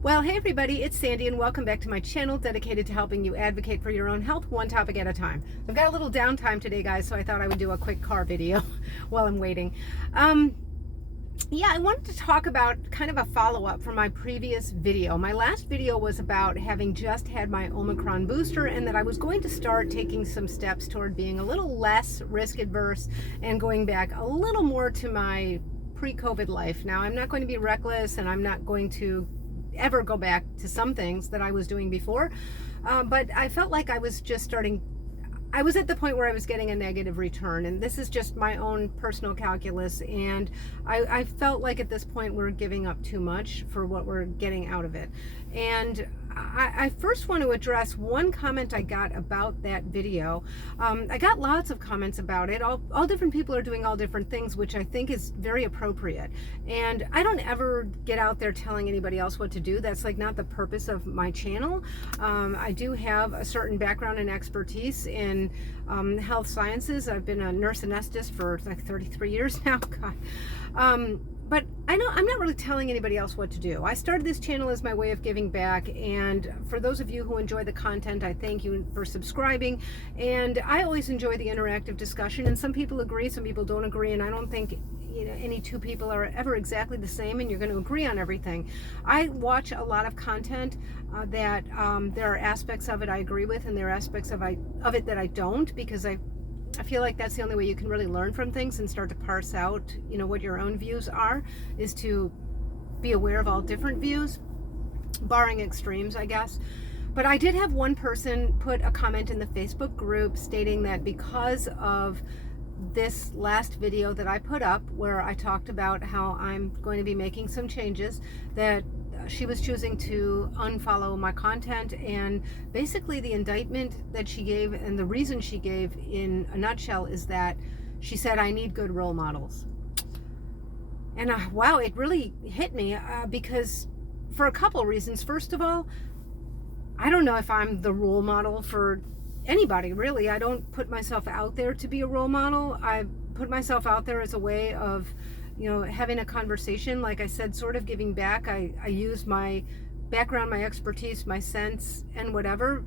Well, hey everybody, it's Sandy and welcome back to my channel dedicated to helping you advocate for your own health one topic at a time. I've got a little downtime today, guys, so I thought I would do a quick car video while I'm waiting. I wanted to talk about kind of a follow-up from my previous video. My last video was about having just had my Omicron booster and that I was going to start taking some steps toward being a little less risk adverse and going back a little more to my pre-COVID life. Now, I'm not going to be reckless and I'm not going to ever go back to some things that I was doing before, but I felt like I was just starting. I was at the point where I was getting a negative return, and this is just my own personal calculus, and I felt like at this point we're giving up too much for what we're getting out of it. And I first want to address one comment I got about that video. I got lots of comments about it. All different people are doing all different things, which I think is very appropriate. And I don't ever get out there telling anybody else what to do. That's like not the purpose of my channel. I do have a certain background and expertise in health sciences. I've been a nurse anesthetist for like 33 years now. God. But I'm not really telling anybody else what to do. I started this channel as my way of giving back, and for those of you who enjoy the content, I thank you for subscribing. And I always enjoy the interactive discussion, and some people agree, some people don't agree, and I don't think any two people are ever exactly the same and you're going to agree on everything. I watch a lot of content that there are aspects of it I agree with, and there are aspects of it that I don't, because I feel like that's the only way you can really learn from things and start to parse out, what your own views are, is to be aware of all different views, barring extremes, I guess. But I did have one person put a comment in the Facebook group stating that because of this last video that I put up, where I talked about how I'm going to be making some changes, that she was choosing to unfollow my content. And basically the indictment that she gave, and the reason she gave in a nutshell, is that she said I need good role models. And wow, it really hit me because for a couple reasons. First of all, I don't know if I'm the role model for anybody, really. I don't put myself out there to be a role model. I put myself out there as a way of having a conversation, like I said, sort of giving back. I use my background, my expertise, my sense, and whatever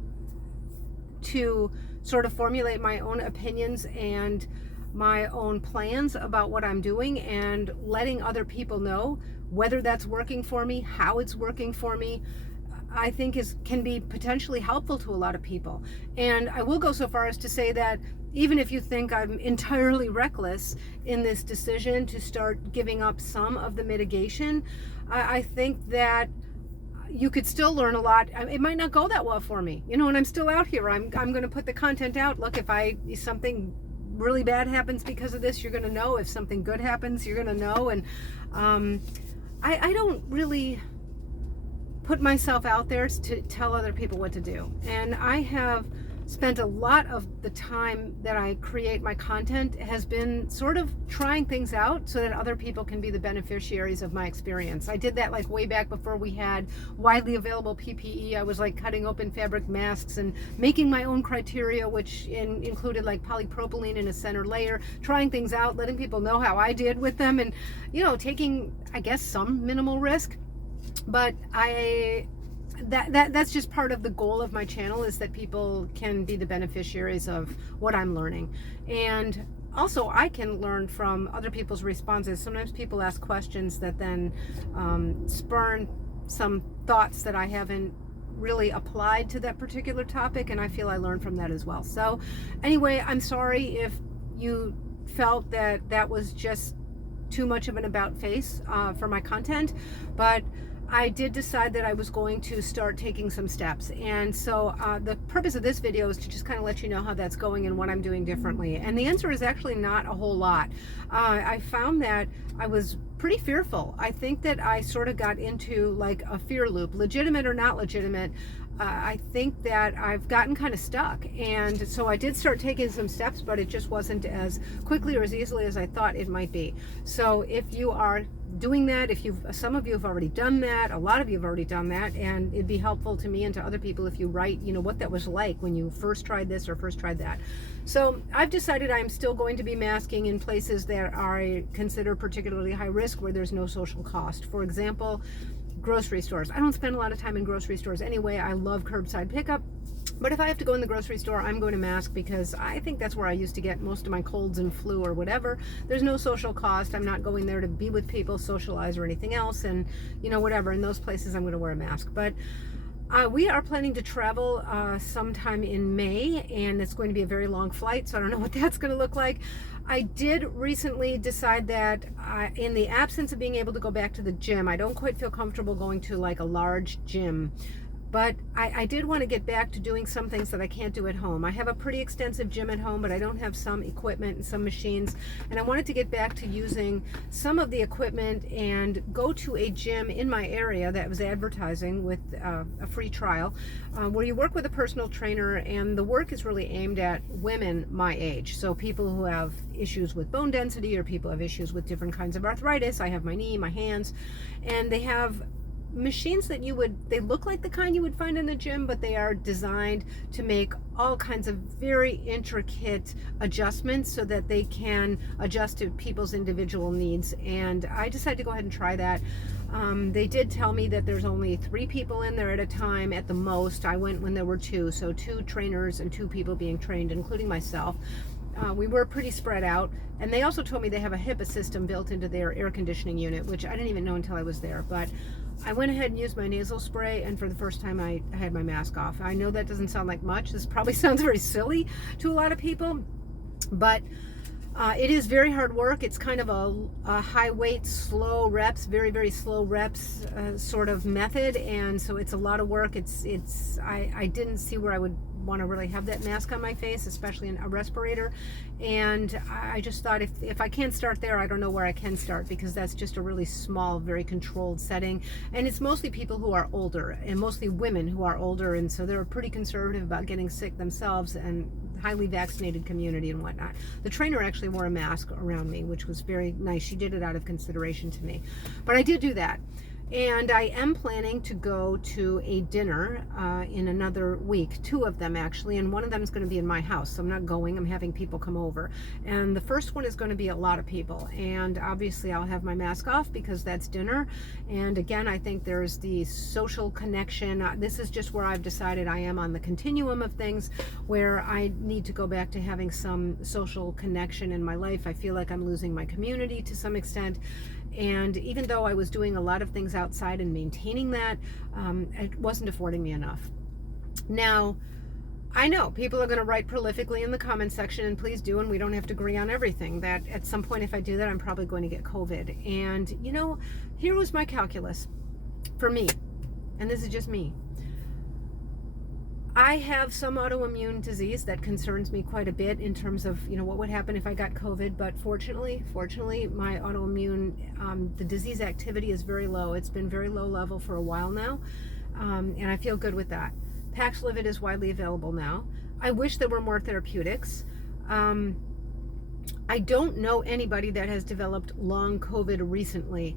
to sort of formulate my own opinions and my own plans about what I'm doing, and letting other people know whether that's working for me, how it's working for me, I think can be potentially helpful to a lot of people. And I will go so far as to say that even if you think I'm entirely reckless in this decision to start giving up some of the mitigation, I think that you could still learn a lot. It might not go that well for me, and I'm still out here. I'm going to put the content out. Look, if something really bad happens because of this, you're going to know. If something good happens, you're going to know. And I don't really put myself out there to tell other people what to do. And I have spent a lot of the time that I create my content has been sort of trying things out so that other people can be the beneficiaries of my experience. I did that like way back before we had widely available PPE. I was like cutting open fabric masks and making my own criteria, which included like polypropylene in a center layer, trying things out, letting people know how I did with them, and taking, I guess, some minimal risk. But that's just part of the goal of my channel, is that people can be the beneficiaries of what I'm learning. And also I can learn from other people's responses. Sometimes people ask questions that then spurn some thoughts that I haven't really applied to that particular topic, and I feel I learn from that as well. So anyway, I'm sorry if you felt that that was just too much of an about face for my content, but I did decide that I was going to start taking some steps. And so the purpose of this video is to just kind of let you know how that's going and what I'm doing differently. And the answer is actually not a whole lot. I found that I was pretty fearful. I think that I sort of got into like a fear loop, legitimate or not legitimate. I think that I've gotten kind of stuck. And so I did start taking some steps, but it just wasn't as quickly or as easily as I thought it might be. So if you are doing that, some of you have already done that, a lot of you have already done that, and it'd be helpful to me and to other people if you write, what that was like when you first tried this or first tried that. So I've decided I'm still going to be masking in places that are considered particularly high risk, where there's no social cost. For example, grocery stores. I don't spend a lot of time in grocery stores anyway. I love curbside pickup. But if I have to go in the grocery store, I'm going to mask because I think that's where I used to get most of my colds and flu or whatever. There's no social cost. I'm not going there to be with people, socialize, or anything else. And, whatever. In those places, I'm going to wear a mask. But we are planning to travel sometime in May, and it's going to be a very long flight, so I don't know what that's going to look like. I did recently decide that in the absence of being able to go back to the gym, I don't quite feel comfortable going to like a large gym. But I did want to get back to doing some things that I can't do at home. I have a pretty extensive gym at home, but I don't have some equipment and some machines. And I wanted to get back to using some of the equipment and go to a gym in my area that was advertising with a free trial, where you work with a personal trainer, and the work is really aimed at women my age. So people who have issues with bone density, or people have issues with different kinds of arthritis. I have my knee, my hands, and they have machines that they look like the kind you would find in the gym, but they are designed to make all kinds of very intricate adjustments so that they can adjust to people's individual needs. And I decided to go ahead and try that. They did tell me that there's only 3 people in there at a time at the most. I went when there were 2, so 2 trainers and 2 people being trained, including myself. We were pretty spread out, and they also told me they have a HIPAA system built into their air conditioning unit, which I didn't even know until I was there. But I went ahead and used my nasal spray, and for the first time I had my mask off. I know that doesn't sound like much. This probably sounds very silly to a lot of people, but it is very hard work. It's kind of a high weight, slow reps, very, very slow reps sort of method, and so it's a lot of work. I didn't see where I would want to really have that mask on my face, especially in a respirator. And I just thought if I can't start there, I don't know where I can start, because that's just a really small, very controlled setting. And it's mostly people who are older, and mostly women who are older, and so they're pretty conservative about getting sick themselves, and highly vaccinated community and whatnot. The trainer actually wore a mask around me, which was very nice. She did it out of consideration to me. But I did do that. And I am planning to go to a dinner in another week, 2 of them actually, and one of them is going to be in my house. So I'm not going, I'm having people come over. And the first one is going to be a lot of people. And obviously I'll have my mask off because that's dinner. And again, I think there's the social connection. This is just where I've decided I am on the continuum of things, where I need to go back to having some social connection in my life. I feel like I'm losing my community to some extent. And even though I was doing a lot of things outside and maintaining that, it wasn't affording me enough. Now, I know people are going to write prolifically in the comment section, and please do, and we don't have to agree on everything, that at some point if I do that, I'm probably going to get COVID. And, here was my calculus for me, and this is just me. I have some autoimmune disease that concerns me quite a bit in terms of, what would happen if I got COVID. But fortunately, my autoimmune, the disease activity is very low. It's been very low level for a while now, and I feel good with that. Paxlovid is widely available now. I wish there were more therapeutics. I don't know anybody that has developed long COVID recently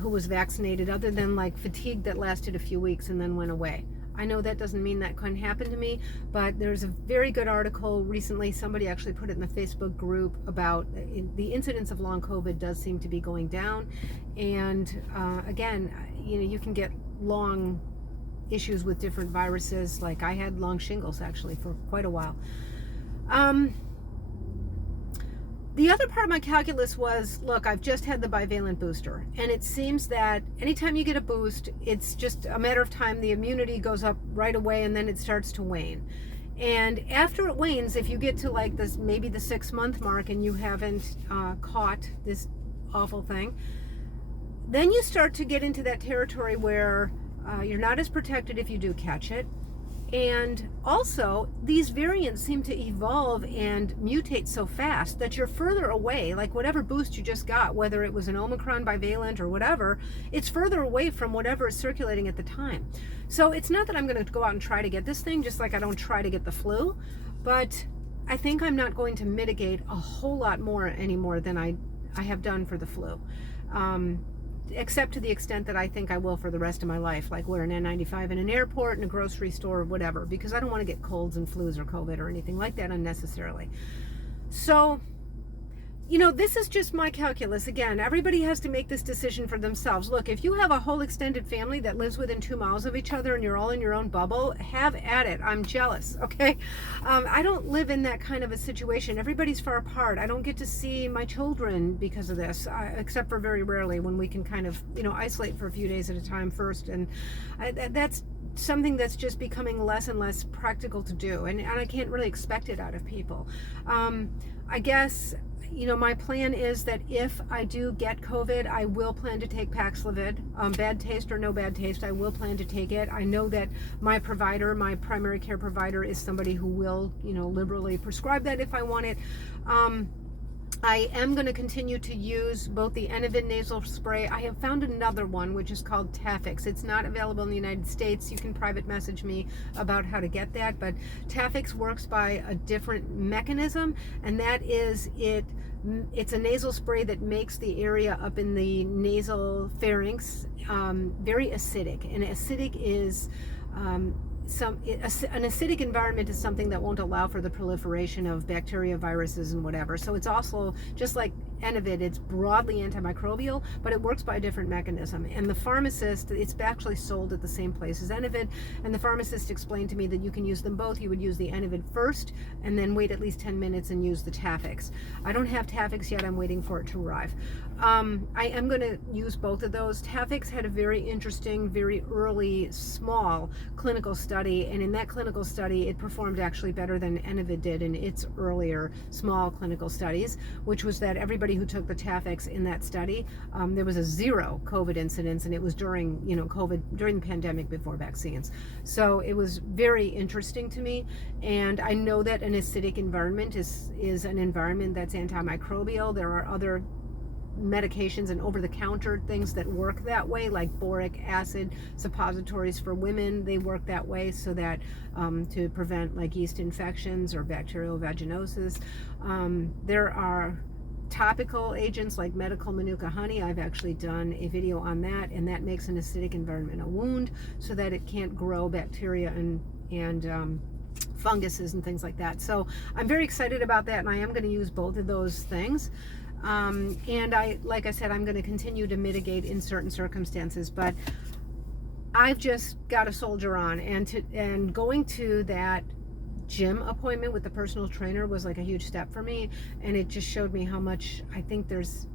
who was vaccinated, other than like fatigue that lasted a few weeks and then went away. I know that doesn't mean that couldn't happen to me, but there's a very good article recently. Somebody actually put it in the Facebook group about the incidence of long COVID does seem to be going down. And again, you can get long issues with different viruses. Like I had long shingles actually for quite a while. The other part of my calculus was, look, I've just had the bivalent booster, and it seems that anytime you get a boost, it's just a matter of time. The immunity goes up right away, and then it starts to wane. And after it wanes, if you get to like this, maybe the 6-month mark, and you haven't caught this awful thing, then you start to get into that territory where you're not as protected if you do catch it. And also, these variants seem to evolve and mutate so fast that you're further away, like whatever boost you just got, whether it was an Omicron bivalent or whatever, it's further away from whatever is circulating at the time. So it's not that I'm going to go out and try to get this thing, just like I don't try to get the flu, but I think I'm not going to mitigate a whole lot more anymore than I have done for the flu. Except to the extent that I think I will for the rest of my life, like wear an N95 in an airport, in a grocery store, or whatever, because I don't want to get colds and flus or COVID or anything like that unnecessarily. So this is just my calculus. Again, everybody has to make this decision for themselves. Look, if you have a whole extended family that lives within 2 miles of each other and you're all in your own bubble, have at it. I'm jealous, okay? I don't live in that kind of a situation. Everybody's far apart. I don't get to see my children because of this, except for very rarely when we can kind of, isolate for a few days at a time first. And that's something that's just becoming less and less practical to do. And I can't really expect it out of people. I guess, my plan is that if I do get COVID, I will plan to take Paxlovid. Bad taste or no bad taste, I will plan to take it. I know that my provider, my primary care provider, is somebody who will, liberally prescribe that if I want it. I am going to continue to use both the Enivid nasal spray. I have found another one, which is called Tafix. It's not available in the United States. You can private message me about how to get that, but Tafix works by a different mechanism, and that is it's a nasal spray that makes the area up in the nasal pharynx very acidic, and acidic is an acidic environment is something that won't allow for the proliferation of bacteria, viruses, and whatever. So it's also, just like Enivid, it's broadly antimicrobial, but it works by a different mechanism. And the pharmacist, it's actually sold at the same place as Enivid, and the pharmacist explained to me that you can use them both. You would use the Enivid first, and then wait at least 10 minutes and use the Tafix. I don't have Tafix yet. I'm waiting for it to arrive. I am going to use both of those. Tafix had a very interesting, very early, small clinical study, and in that clinical study, it performed actually better than Enivid did in its earlier small clinical studies, which was that everybody who took the Tafix in that study, there was a 0 COVID incidence, and it was during, COVID, during the pandemic before vaccines. So it was very interesting to me, and I know that an acidic environment is an environment that's antimicrobial. There are other medications and over-the-counter things that work that way, like boric acid suppositories for women. They work that way so that to prevent like yeast infections or bacterial vaginosis. There are topical agents like medical manuka honey. I've actually done a video on that, and that makes an acidic environment a wound so that it can't grow bacteria and funguses and things like that. So I'm very excited about that, and I am going to use both of those things. And like I said, I'm going to continue to mitigate in certain circumstances, but I've just got to soldier on, and going to that gym appointment with the personal trainer was like a huge step for me, and it just showed me how much I think there's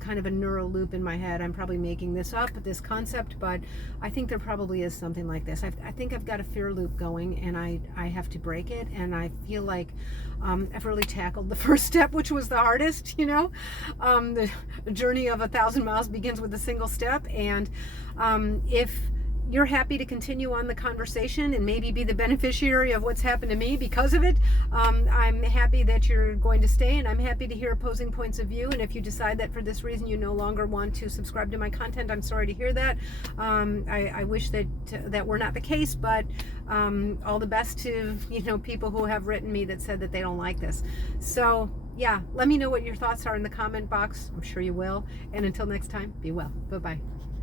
kind of a neural loop in my head. I'm probably making this up, this concept, but I think there probably is something like this. I think I've got a fear loop going, and I have to break it, and I feel like I've really tackled the first step, which was the hardest. The journey of 1,000 miles begins with a single step, and if you're happy to continue on the conversation and maybe be the beneficiary of what's happened to me because of it, I'm happy that you're going to stay, and I'm happy to hear opposing points of view. And if you decide that for this reason you no longer want to subscribe to my content, I'm sorry to hear that. I wish that were not the case, but all the best to people who have written me that said that they don't like this. So yeah, let me know what your thoughts are in the comment box. I'm sure you will. And until next time, be well. Bye-bye.